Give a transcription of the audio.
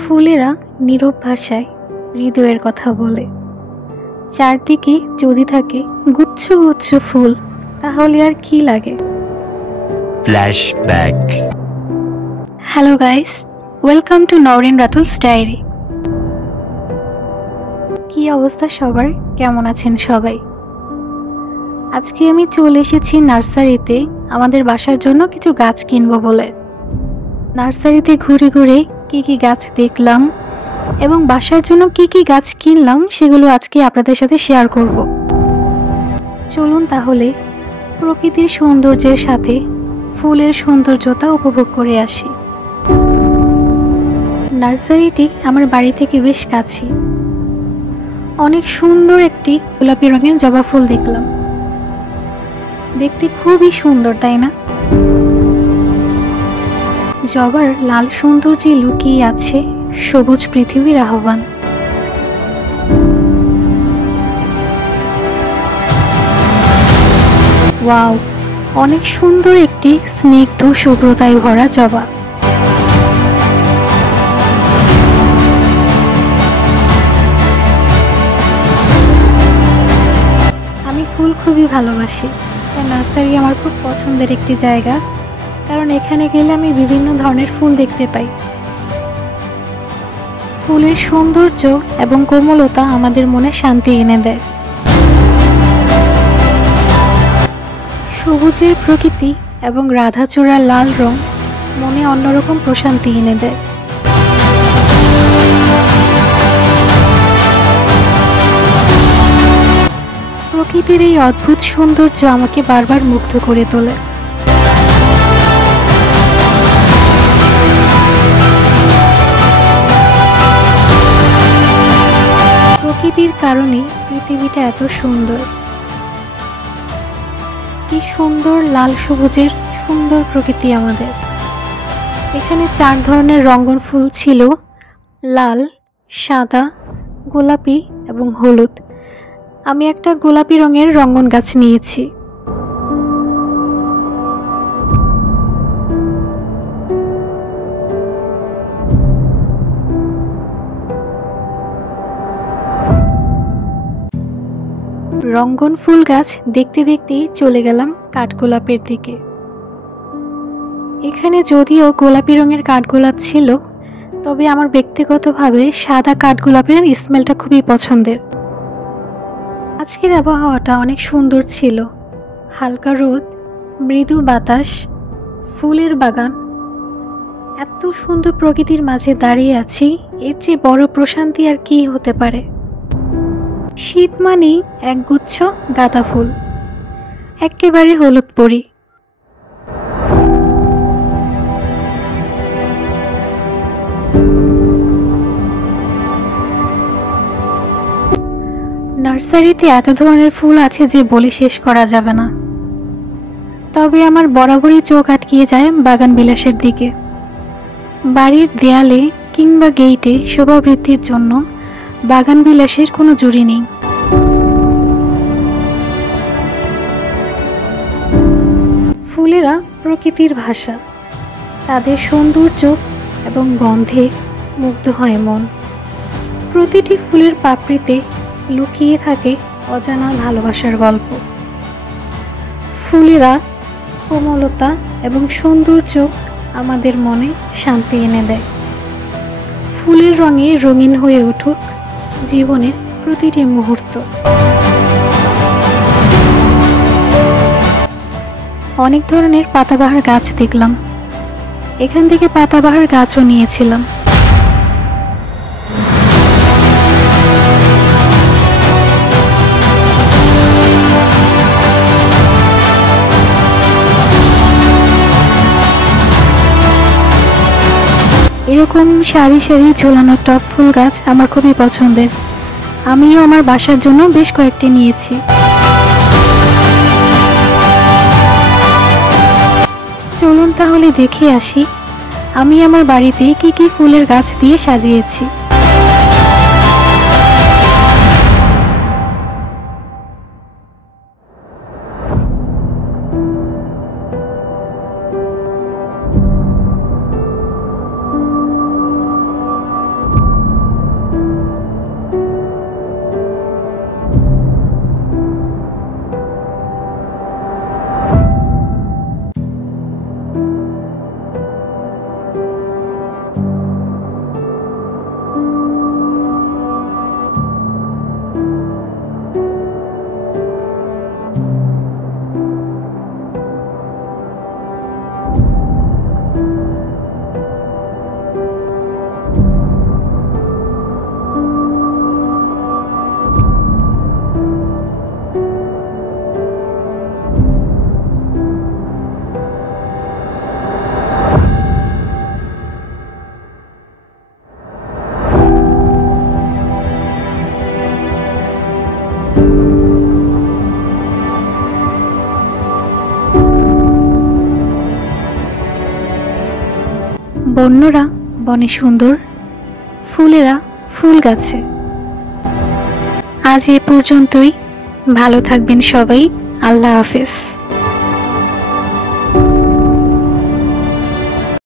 ফুলেরা নীরব ভাষায় হৃদয়ের কথা বলে। চারদিকে যদি থাকে গুচ্ছ গুচ্ছ ফুল, তাহলে আর কি লাগে। Flashback. Hello guys, welcome to Nowrin রাতুলস ডায়েরি। কি অবস্থা সবার, কেমন আছেন সবাই? আজকে আমি চলে এসেছি নার্সারিতে আমাদের বাসার জন্য কিছু গাছ কিনবো বলে। নার্সারিতে ঘুরে ঘুরে কি কি গাছ দেখলাম এবং বাসার জন্য কি কি গাছ কিনলাম সেগুলো আজকে আপনাদের সাথে শেয়ার করব। চলুন তাহলে প্রকৃতির সৌন্দর্যের সাথে ফুলের সৌন্দর্যতা উপভোগ করে আসি। নার্সারিটি আমার বাড়ি থেকে বেশ কাছে। অনেক সুন্দর একটি গোলাপি রঙের জবা ফুল দেখলাম, দেখতে খুবই সুন্দর, তাই না? জবার লাল সৌন্দর্যে লুকিয়ে আছে সবুজ পৃথিবীর আহ্বান। ওয়াও, অনেক সুন্দর একটি স্নিগ্ধ শুভ্রতায় ভরা জবা। আমি ফুল খুবই ভালোবাসি, তাই নার্সারি আমার খুব পছন্দের একটি জায়গা, কারণ এখানে গেলে আমি বিভিন্ন ধরনের ফুল দেখতে পাই। ফুলের সৌন্দর্য এবং কোমলতা আমাদের মনে শান্তি এনে দেয়। সবুজের প্রকৃতি এবং রাধাচূড়ার লাল রং মনে অন্যরকম প্রশান্তি এনে দেয়। প্রকৃতির এই অদ্ভুত সৌন্দর্য আমাকে বারবার মুগ্ধ করে তোলে। প্রকৃতির কারণেই পৃথিবীটা এত সুন্দর। কি সুন্দর লাল সবুজের সুন্দর প্রকৃতি আমাদের। এখানে 4 ধরনের রঙ্গন ফুল ছিল, লাল, সাদা, গোলাপি এবং হলুদ। আমি একটা গোলাপি রঙের রঙ্গন গাছ নিয়েছি। রঙ্গন ফুল গাছ দেখতে দেখতেই চলে গেলাম কাঠগোলাপের দিকে। এখানে যদিও গোলাপি রঙের কাঠগোলাপ ছিল, তবে আমার ব্যক্তিগতভাবে সাদা কাঠগোলাপের স্মেলটা খুবই পছন্দের। আজকের আবহাওয়াটা অনেক সুন্দর ছিল, হালকা রোদ, মৃদু বাতাস, ফুলের বাগান। এত সুন্দর প্রকৃতির মাঝে দাঁড়িয়ে আছি, এর চেয়ে বড় প্রশান্তি আর কি হতে পারে। শীত মানেই একগুচ্ছ গাঁদা ফুল, একেবারে হলুদ পরি। নার্সারিতে এত ধরনের ফুল আছে যে বলে শেষ করা যাবে না। তবে আমার বরাবরই চোখ আটকিয়ে যায় বাগান বিলাসের দিকে। বাড়ির দেয়ালে কিংবা গেইটে শোভা বৃদ্ধির জন্য বাগান বিলাসের কোনো জুড়ি নেই। ফুলেরা প্রকৃতির ভাষা, তাদের সৌন্দর্য এবং গন্ধে মুগ্ধ হয় মন। প্রতিটি ফুলের পাপড়িতে লুকিয়ে থাকে অজানা ভালোবাসার গল্প। ফুলেরা কোমলতা এবং সৌন্দর্য আমাদের মনে শান্তি এনে দেয়। ফুলের রঙে রঙিন হয়ে উঠুক জীবনের প্রতিটি মুহূর্ত। অনেক ধরনের পাতাবাহার গাছ দেখলাম, এখান থেকে পাতাবাহার গাছও নিয়েছিলাম। এরকম সারি সারি ঝোলানো টব ফুল গাছ আমার খুবই পছন্দের। আমিও আমার বাসার জন্য বেশ কয়েকটি নিয়েছি। চলুন তাহলে দেখে আসি আমি আমার বাড়িতে কি কি ফুলের গাছ দিয়ে সাজিয়েছি। বন্যরা বনে সুন্দর, ফুলেরা ফুল গাছে। আজ এ পর্যন্তই। ভালো থাকবেন সবাই। আল্লাহ হাফেজ।